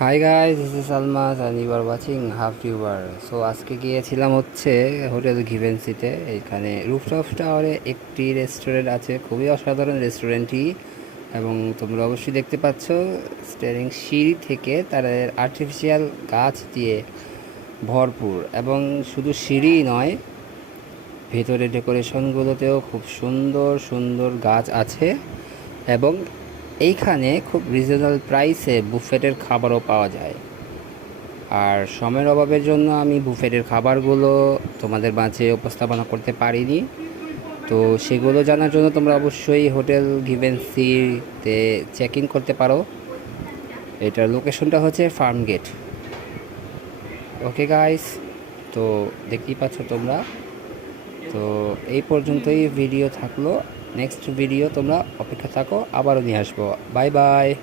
High guys, this is Almas and you are watching half tuber. So আজকে গিয়েছিলাম হচ্ছে hotel গিভেন্সিতে। এখানে রুফটপ টাওয়ারে একটি রেস্টুরেন্ট আছে, খুবই অসাধারণ রেস্টুরেন্টটি। এবং তোমরা অবশ্যই দেখতে পাচ্ছ স্টেরিং সিঁড়ি থেকে তারা আর্টিফিশিয়াল গাছ দিয়ে ভরপুর। এবং শুধু সিঁড়ি নয়, ভেতরে ডেকোরেশনগুলোতেও খুব সুন্দর সুন্দর গাছ আছে। এবং এইখানে খুব রিজনেবল প্রাইসে বুফেটের খাবারও পাওয়া যায়। আর সময়ের অভাবের জন্য আমি বুফেটের খাবারগুলো তোমাদের মাঝে উপস্থাপনা করতে পারিনি। তো সেগুলো জানার জন্য তোমরা অবশ্যই হোটেল গিভেন্সিতে চেক ইন করতে পারো। এটার লোকেশনটা হচ্ছে ফার্ম গেট। ওকে গাইস, তো দেখতেই পাচ্ছ তোমরা। তো এই পর্যন্তই ভিডিও থাকলো। নেক্সট ভিডিও তোমরা অপেক্ষা থাকো, আবারও নিয়ে আসবো। Bye bye.